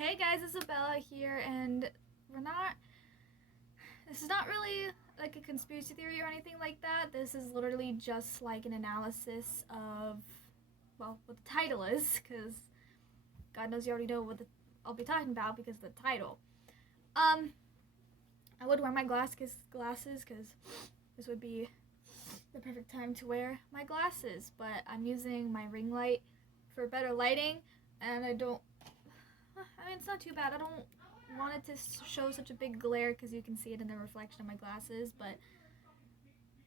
Hey guys, Isabella here, and this is not really like a conspiracy theory or anything like that. This is literally just like an analysis of, well, what the title is, because God knows you already know I'll be talking about because of the title. I would wear my glasses because this would be the perfect time to wear my glasses, but I'm using my ring light for better lighting, and it's not too bad. I don't want it to show such a big glare because you can see it in the reflection of my glasses, but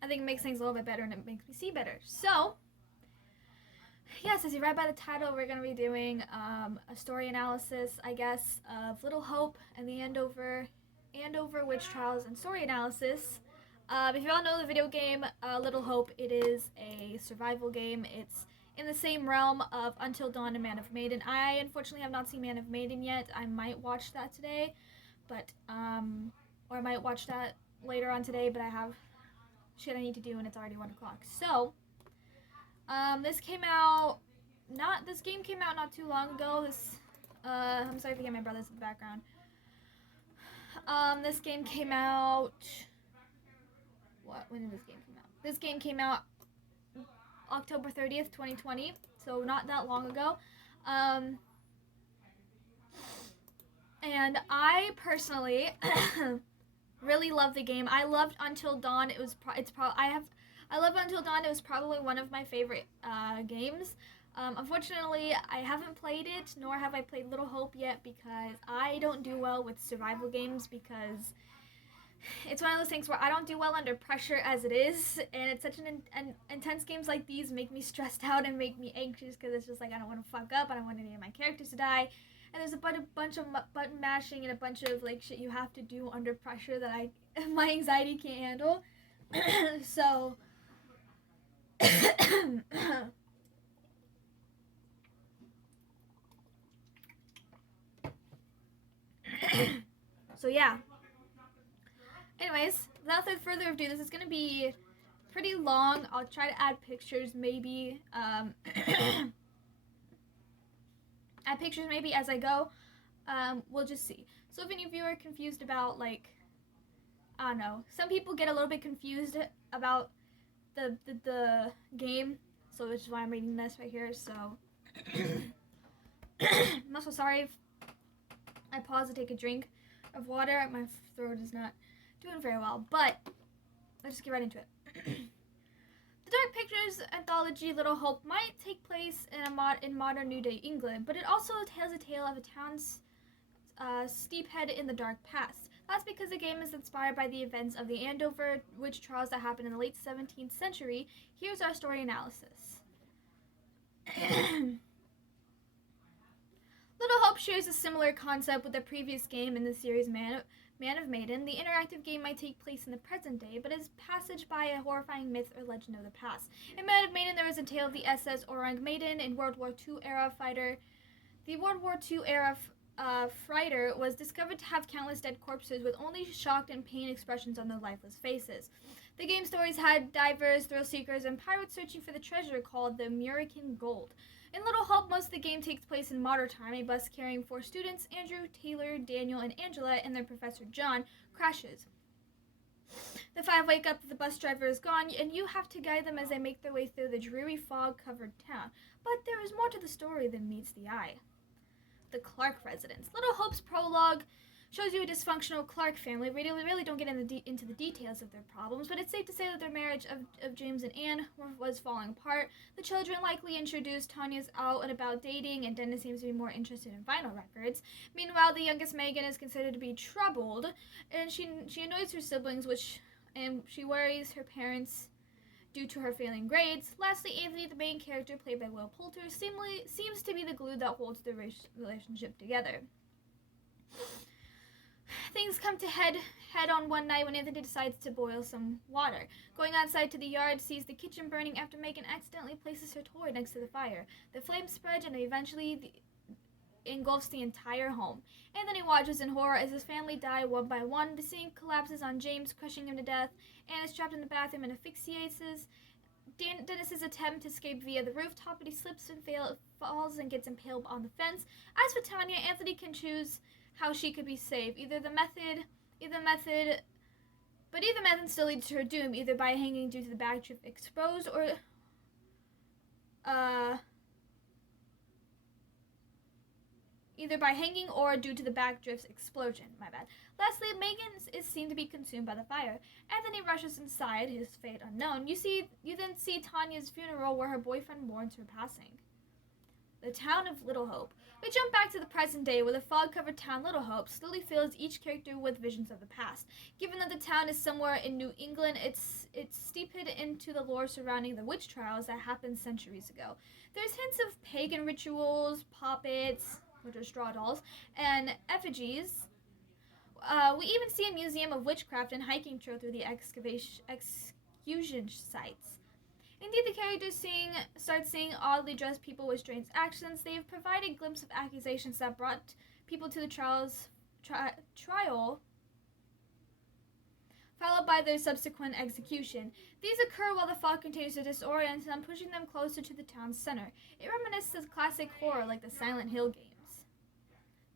I think it makes things a little bit better and it makes me see better. So, yes, as you read by the title, we're going to be doing a story analysis, I guess, of Little Hope and the Andover Witch Trials and story analysis. If you all know the video game Little Hope, it is a survival game. It's in the same realm of Until Dawn and Man of Maiden. I unfortunately have not seen Man of Maiden yet. I might watch that today, but or I might watch that later on today, but I have shit I need to do and it's already 1 o'clock. So, this game came out not too long ago. I'm sorry if you hear my brothers in the background. This game came out, when did this game come out? This game came out October 30th, 2020, so not that long ago. And I personally really love the game. I loved Until Dawn. I love Until Dawn. It was probably one of my favorite games. Unfortunately, I haven't played it, nor have I played Little Hope yet, because I don't do well with survival games, because it's one of those things where I don't do well under pressure as it is, and it's such an intense games like these make me stressed out and make me anxious, because it's just like I don't want to fuck up, I don't want any of my characters to die, and there's a bunch of button mashing and a bunch of like shit you have to do under pressure that my anxiety can't handle. So so yeah. Anyways, without further ado, this is gonna be pretty long. I'll try to add pictures maybe. Add pictures maybe as I go. We'll just see. So if any of you are confused about, like, I don't know, some people get a little bit confused about the game, so which is why I'm reading this right here. So I'm also sorry if I pause to take a drink of water. My throat is not doing very well, but let's just get right into it. The Dark Pictures anthology Little Hope might take place in modern New Day England, but it also tells a tale of a town's steephead in the dark past. That's because the game is inspired by the events of the Andover witch trials that happened in the late 17th century. Here's our story analysis. Little Hope shares a similar concept with the previous game in the series Man of Maiden. The interactive game might take place in the present day, but is passage by a horrifying myth or legend of the past. In Man of Maiden, there is a tale of the SS Orang Maiden in World War II era fighter. The World War II era fighter was discovered to have countless dead corpses with only shocked and pained expressions on their lifeless faces. The game stories had divers, thrill seekers, and pirates searching for the treasure called the American Gold. In Little Hope, most of the game takes place in modern time. A bus carrying 4 students, Andrew, Taylor, Daniel, and Angela, and their professor John, crashes. The 5 wake up that the bus driver is gone, and you have to guide them as they make their way through the dreary fog-covered town. But there is more to the story than meets the eye. The Clark residence. Little Hope's prologue shows you a dysfunctional Clark family. We really don't get into the details of their problems, but it's safe to say that their marriage of James and Anne was falling apart. The children likely introduced Tanya's out and about dating, and Dennis seems to be more interested in vinyl records. Meanwhile, the youngest Megan is considered to be troubled, and she annoys her siblings, and she worries her parents due to her failing grades. Lastly, Anthony, the main character, played by Will Poulter, seems to be the glue that holds the relationship together. Things come to head on one night when Anthony decides to boil some water. Going outside to the yard, sees the kitchen burning after Megan accidentally places her toy next to the fire. The flames spread and eventually engulfs the entire home. Anthony watches in horror as his family die one by one. The scene collapses on James, crushing him to death. Anne is trapped in the bathroom and asphyxiates. Dennis's attempt to escape via the rooftop, but he slips and falls and gets impaled on the fence. As for Tanya, Anthony can choose how she could be saved. Either method still leads to her doom, either by hanging due to the backdrift exposed, or either by hanging or due to the backdrift's explosion. My bad. Lastly, Megan is seen to be consumed by the fire. Anthony rushes inside, his fate unknown. You then see Tanya's funeral, where her boyfriend mourns her passing. The town of Little Hope. We jump back to the present day, where the fog-covered town Little Hope slowly fills each character with visions of the past. Given that the town is somewhere in New England, it's steeped into the lore surrounding the witch trials that happened centuries ago. There's hints of pagan rituals, puppets, which are straw dolls, and effigies. We even see a museum of witchcraft and hiking trail through the execution sites. Indeed, the characters start seeing oddly dressed people with strange actions. They have provided a glimpse of accusations that brought people to the trial, followed by their subsequent execution. These occur while the fog continues to disorient them, pushing them closer to the town's center. It reminisces of classic horror like the Silent Hill games.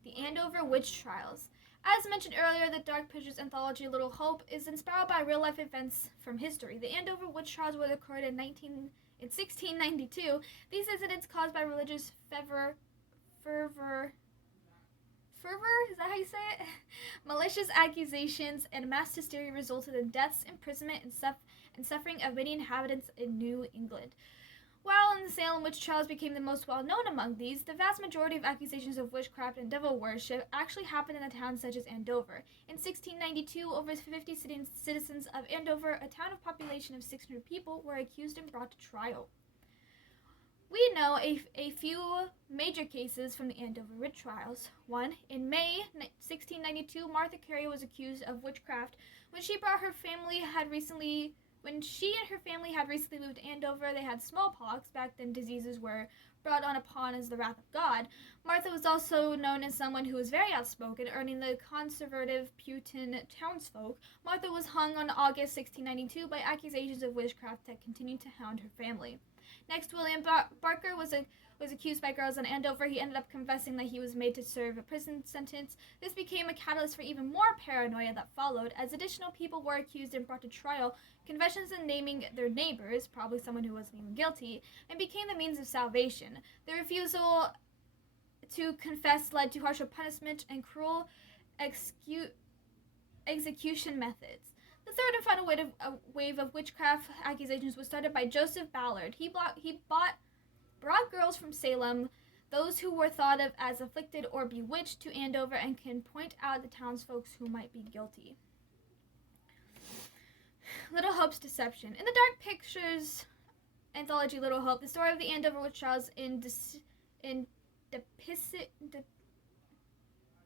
The Andover Witch Trials. As mentioned earlier, the Dark Pictures anthology Little Hope is inspired by real-life events from history. The Andover witch trials were occurred in 1692. These incidents caused by religious fervor, is that how you say it? Malicious accusations and mass hysteria resulted in deaths, imprisonment, and suffering of many inhabitants in New England. While the Salem witch trials became the most well-known among these, the vast majority of accusations of witchcraft and devil worship actually happened in a town such as Andover. In 1692, over 50 citizens of Andover, a town of population of 600 people, were accused and brought to trial. We know a few major cases from the Andover witch trials. One, in May 1692, Martha Carey was accused of witchcraft when she and her family had recently moved to Andover. They had smallpox. Back then, diseases were brought upon as the wrath of God. Martha was also known as someone who was very outspoken, earning the conservative Puritan townsfolk. Martha was hung on August 1692 by accusations of witchcraft that continued to hound her family. Next, William Barker was accused by girls in Andover. He ended up confessing that he was made to serve a prison sentence. This became a catalyst for even more paranoia that followed. As additional people were accused and brought to trial, confessions and naming their neighbors, probably someone who wasn't even guilty, and became the means of salvation. The refusal to confess led to harsher punishment and cruel execution methods. The third and final wave of witchcraft accusations was started by Joseph Ballard. He brought girls from Salem, those who were thought of as afflicted or bewitched, to Andover and can point out the townsfolk who might be guilty. Little Hope's deception. In the Dark Pictures anthology Little Hope, the story of the Andover witch trials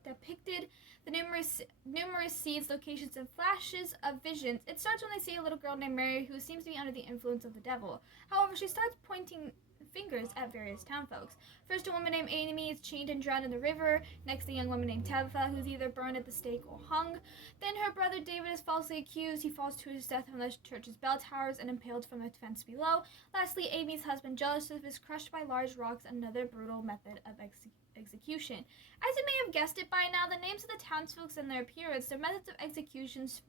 depicted the numerous seeds, locations, and flashes of visions. It starts when they see a little girl named Mary who seems to be under the influence of the devil. However, she starts pointing fingers at various townfolks. First, a woman named Amy is chained and drowned in the river. Next, a young woman named Tabitha, who's either burned at the stake or hung. Then her brother David is falsely accused. He falls to his death from the church's bell towers and impaled from a fence below. Lastly, Amy's husband Joseph is crushed by large rocks, another brutal method of execution. As you may have guessed it by now, the names of the townsfolk and their appearance, their methods of executions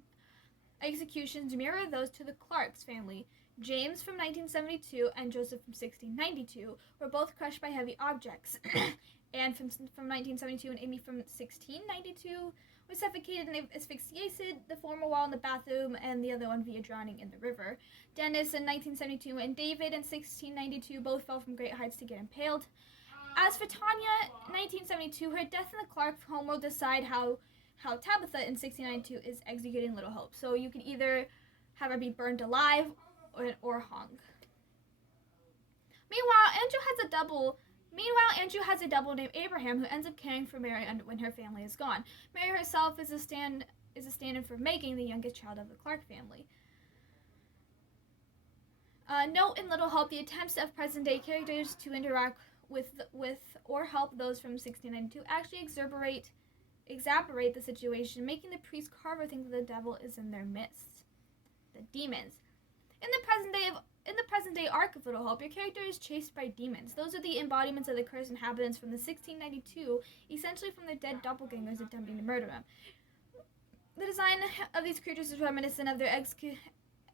mirror those to the Clark's family. James from 1972 and Joseph from 1692 were both crushed by heavy objects. Anne from 1972 and Amy from 1692 were suffocated and asphyxiated, the former while in the bathroom and the other one via drowning in the river. Dennis in 1972 and David in 1692 both fell from great heights to get impaled. As for Tanya, 1972, her death in the Clark home will decide how Tabitha in 1692 is executing Little Hope. So you can either have her be burned alive or hung. Meanwhile, Andrew has a double named Abraham who ends up caring for Mary when her family is gone. Mary herself is a stand-in for Megan, the youngest child of the Clark family. Note in Little Hope, the attempts of present-day characters to interact with or help those from 1692 actually exacerbate the situation, making the priest Carver think that the devil is in their midst. The demons. In the present day of in the present-day arc of Little Hope, your character is chased by demons. Those are the embodiments of the cursed inhabitants from the 1692, essentially from their dead doppelgangers attempting to murder him. The design of these creatures is reminiscent of their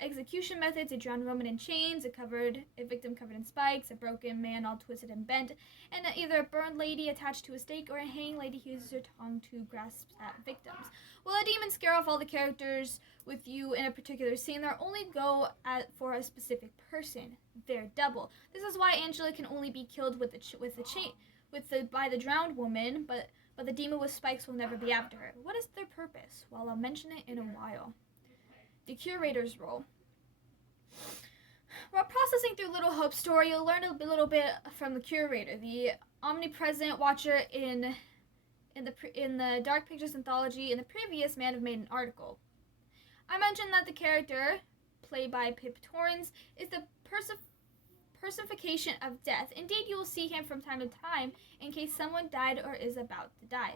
execution methods. A drowned woman in chains, a victim covered in spikes, a broken man all twisted and bent, and either a burned lady attached to a stake or a hanging lady who uses her tongue to grasp at victims. Will a demon scare off all the characters with you in a particular scene? They'll only go for a specific person, their double. This is why Angela can only be killed by the drowned woman, but the demon with spikes will never be after her. What is their purpose? Well, I'll mention it in a while. The curator's role. While processing through Little Hope's story, you'll learn a little bit from the curator, the omnipresent watcher in the Dark Pictures anthology in the previous Man of Maiden article. I mentioned that the character, played by Pip Torrens, is the personification of death. Indeed, you will see him from time to time in case someone died or is about to die.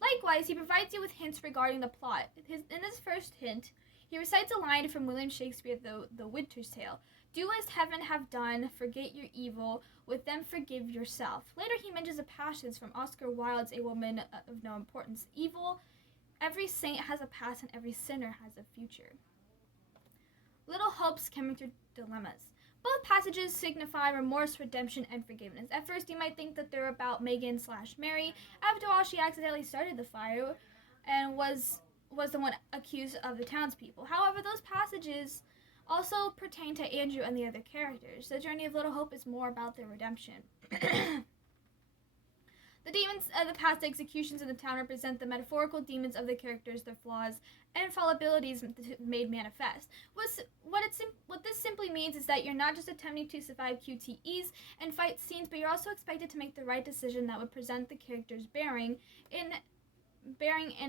Likewise, he provides you with hints regarding the plot. In his first hint, he recites a line from William Shakespeare, The Winter's Tale. Do as heaven have done, forget your evil, with them forgive yourself. Later he mentions a passage from Oscar Wilde's A Woman of No Importance. Evil, every saint has a past and every sinner has a future. Little Hope's character dilemmas. Both passages signify remorse, redemption, and forgiveness. At first you might think that they're about Megan/Mary. After all, she accidentally started the fire and was the one accused of the townspeople. However, those passages also pertain to Andrew and the other characters. The journey of Little Hope is more about their redemption. The demons of the past executions in the town represent the metaphorical demons of the characters, their flaws, and fallibilities made manifest. What this simply means is that you're not just attempting to survive QTEs and fight scenes, but you're also expected to make the right decision that would present the character's bearing in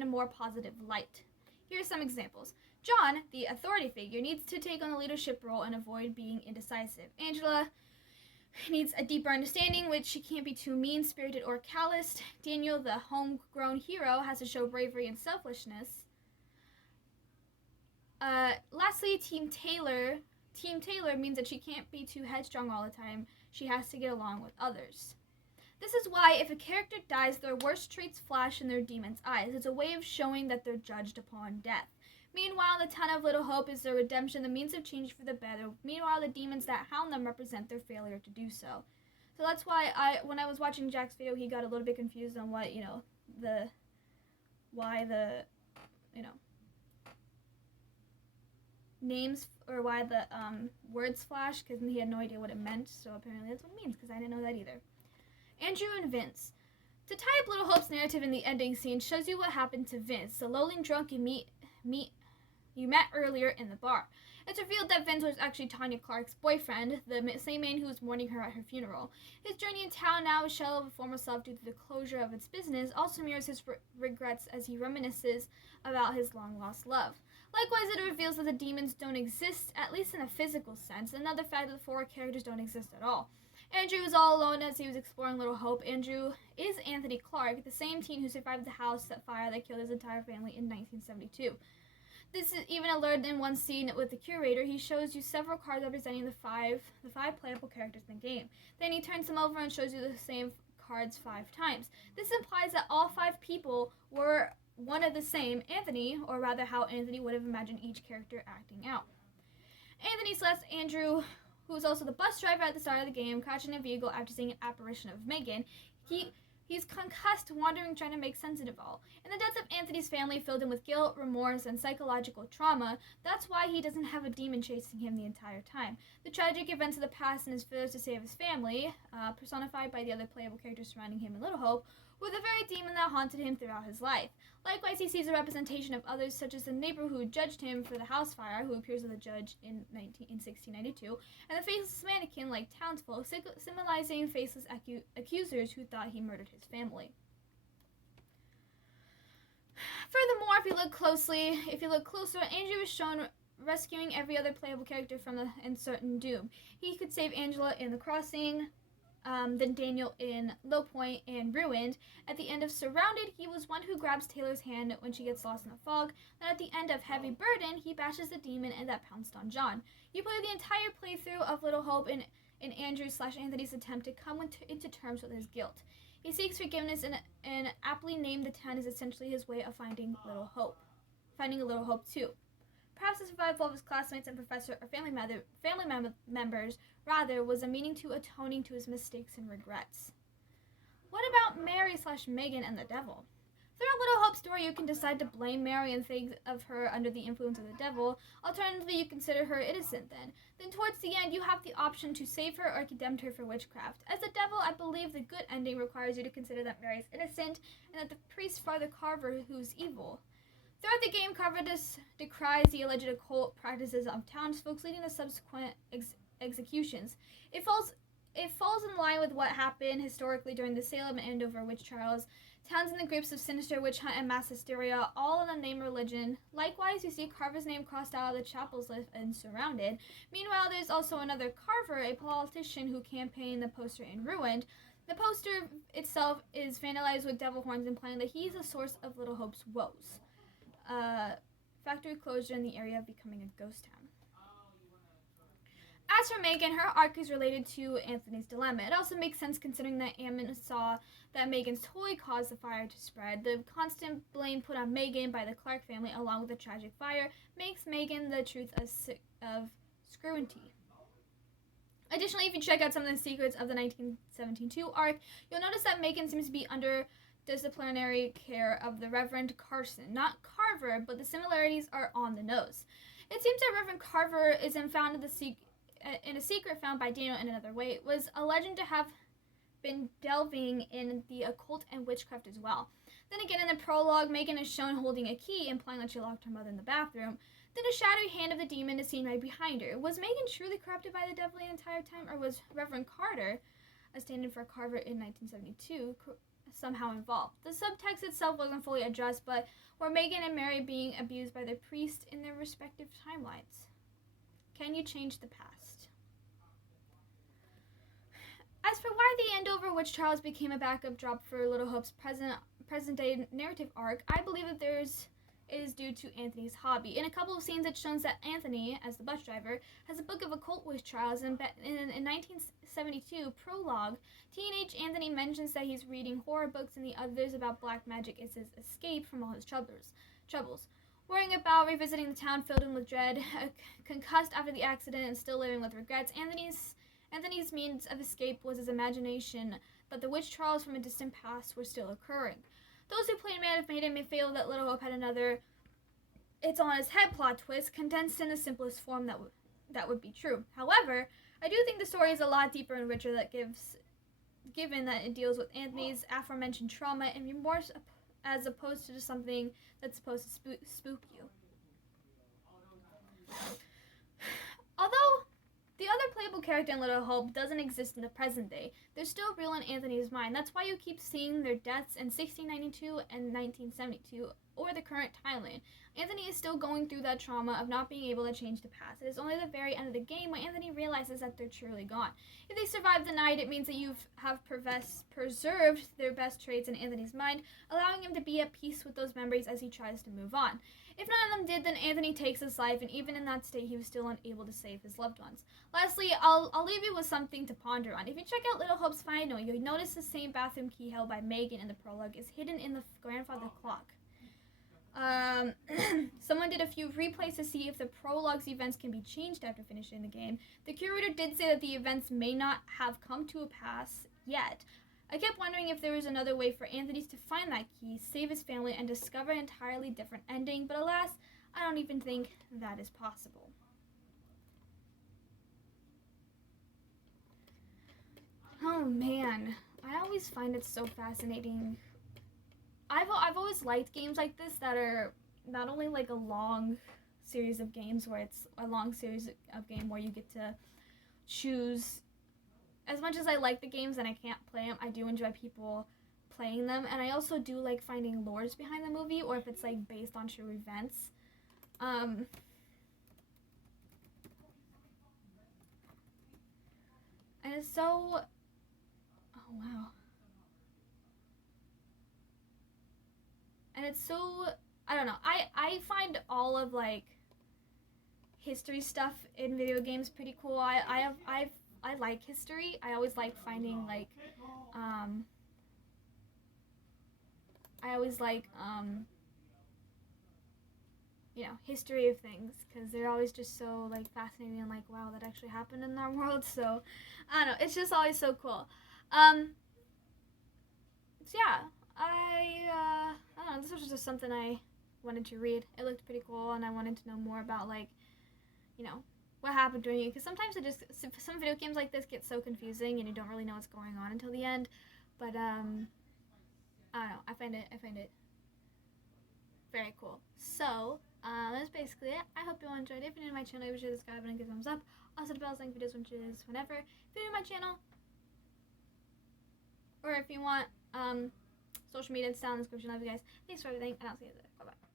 a more positive light. Here are some examples. John, the authority figure, needs to take on a leadership role and avoid being indecisive. Angela needs a deeper understanding, which she can't be too mean-spirited or calloused. Daniel, the homegrown hero, has to show bravery and selflessness. Lastly, Team Taylor means that she can't be too headstrong all the time. She has to get along with others. This is why if a character dies, their worst traits flash in their demon's eyes. It's a way of showing that they're judged upon death. Meanwhile, the town of Little Hope is their redemption, the means of change for the better. Meanwhile, the demons that hound them represent their failure to do so. So that's why when I was watching Jack's video, he got a little bit confused on what, names or why the words flash, because he had no idea what it meant. So apparently that's what it means, because I didn't know that either. Andrew and Vince. To tie up Little Hope's narrative in the ending scene shows you what happened to Vince, the lowly drunk you met earlier in the bar. It's revealed that Vince was actually Tanya Clark's boyfriend, the same man who was mourning her at her funeral. His journey in town, now a shell of a former self due to the closure of its business, also mirrors his regrets as he reminisces about his long-lost love. Likewise, it reveals that the demons don't exist, at least in a physical sense, another fact that the four characters don't exist at all. Andrew was all alone as he was exploring Little Hope. Andrew is Anthony Clark, the same teen who survived the house fire that killed his entire family in 1972. This is even alerted in one scene with the curator. He shows you several cards representing the five playable characters in the game. Then he turns them over and shows you the same cards 5 times. This implies that all 5 people were one of the same Anthony, or rather how Anthony would have imagined each character acting out. Anthony selects Andrew, who is also the bus driver at the start of the game, crouched in a vehicle after seeing an apparition of Megan. He's concussed, wandering, trying to make sense of it all. In the death of Anthony's family filled him with guilt, remorse, and psychological trauma, that's why he doesn't have a demon chasing him the entire time. The tragic events of the past and his failures to save his family, personified by the other playable characters surrounding him in Little Hope, were the very demon that haunted him throughout his life. Likewise, he sees a representation of others, such as the neighbor who judged him for the house fire, who appears as a judge in 1692, and the faceless mannequin like townsfolk, symbolizing faceless accusers who thought he murdered his family. Furthermore, if you look closer, Andrew is shown rescuing every other playable character from the uncertain doom. He could save Angela in the crossing, than Daniel in Low Point and Ruined. At the end of Surrounded, he was one who grabs Taylor's hand when she gets lost in the fog. Then at the end of Heavy Burden, he bashes the demon and that pounced on John. You play the entire playthrough of Little Hope in Andrew/Anthony's attempt to come into terms with his guilt. He seeks forgiveness and aptly named the town is essentially his way of finding Little Hope. Finding a Little Hope too. Perhaps the survival of his classmates and professor or family members was a meaning to atoning to his mistakes and regrets. What about Mary/Megan and the devil? Throughout Little Hope's story, you can decide to blame Mary and think of her under the influence of the devil. Alternatively, you consider her innocent then. Then towards the end, you have the option to save her or condemn her for witchcraft. As the devil, I believe the good ending requires you to consider that Mary is innocent and that the priest Father Carver who's evil. Throughout the game, Carver decries the alleged occult practices of townsfolk, leading to subsequent executions. It falls in line with what happened historically during the Salem and Andover witch trials. Towns in the groups of sinister witch hunt and mass hysteria, all in the name of religion. Likewise, you see Carver's name crossed out of the chapels list and Surrounded. Meanwhile, there's also another Carver, a politician who campaigned the poster in Ruined. The poster itself is vandalized with devil horns, implying that he's the source of Little Hope's woes. Factory closure in the area becoming a ghost town. As for Megan, her arc is related to Anthony's dilemma. It also makes sense considering that Ammon saw that Megan's toy caused the fire to spread. The constant blame put on Megan by the Clark family, along with the tragic fire, makes Megan the truth of scrutiny. Additionally, if you check out some of the secrets of the 1917-2 arc, you'll notice that Megan seems to be under disciplinary care of the Reverend Carson. Not Carver, but the similarities are on the nose. It seems that Reverend Carver is found in a secret found by Daniel in another way. It was alleged to have been delving in the occult and witchcraft as well. Then again, in the prologue, Megan is shown holding a key, implying that she locked her mother in the bathroom. Then a shadowy hand of the demon is seen right behind her. Was Megan truly corrupted by the devil the entire time, or was Reverend Carter, a stand-in for Carver in 1972, somehow involved? The subtext itself wasn't fully addressed, but were Megan and Mary being abused by their priest in their respective timelines? Can you change the past? As for why the Andover witch trials became a backup drop for Little Hope's present-day narrative arc, I believe that it is due to Anthony's hobby. In a couple of scenes, it shows that Anthony, as the bus driver, has a book of occult witch trials, and in 1972 prologue, teenage Anthony mentions that he's reading horror books and the others about black magic is his escape from all his troubles. Worrying about revisiting the town filled him with dread, concussed after the accident and still living with regrets, Anthony's means of escape was his imagination that the witch trials from a distant past were still occurring. Those who played Man of Maiden may feel that Little Hope had another it's on his head plot twist condensed in the simplest form that would be true. However, I do think the story is a lot deeper and richer given that it deals with Anthony's aforementioned trauma and remorse as opposed to just something that's supposed to spook you. Although the other playable character in Little Hope doesn't exist in the present day, they're still real in Anthony's mind. That's why you keep seeing their deaths in 1692 and 1972, or the current timeline. Anthony is still going through that trauma of not being able to change the past. It is only the very end of the game when Anthony realizes that they're truly gone. If they survive the night, it means that you have preserved their best traits in Anthony's mind, allowing him to be at peace with those memories as he tries to move on. If none of them did, then Anthony takes his life, and even in that state, he was still unable to save his loved ones. Lastly, I'll leave you with something to ponder on. If you check out Little Hope's final, you'll notice the same bathroom key held by Megan in the prologue is hidden in the grandfather clock. Someone did a few replays to see if the prologue's events can be changed after finishing the game. The curator did say that the events may not have come to a pass yet. I kept wondering if there was another way for Anthony to find that key, save his family, and discover an entirely different ending, but alas, I don't even think that is possible. Oh man, I always find it so fascinating. I've always liked games like this that are not only like a long series of games where it's a long series of game where you get to choose. As much as I like the games and I can't play them, I do enjoy people playing them, and I also do like finding lores behind the movie, or if it's like based on true events. And it's so wow. And it's so, I don't know. I find all of like history stuff in video games pretty cool. I like history. I always like finding like I always like you know, history of things, because they're always just so like fascinating and like, wow, that actually happened in our world. So I don't know, it's just always so cool. So yeah, I don't know, this was just something I wanted to read. It looked pretty cool, and I wanted to know more about like, you know, what happened during it, because sometimes it just, some video games like this get so confusing and you don't really know what's going on until the end. But I don't know, I find it very cool. So that's basically it. I hope you all enjoyed it. If you're new to my channel, be sure to subscribe and give a thumbs up. Also, the bell saying videos whenever. If you're new to my channel, or if you want social media, it's down in the description. Love you guys. Thanks for everything, and I'll see you later. Bye bye.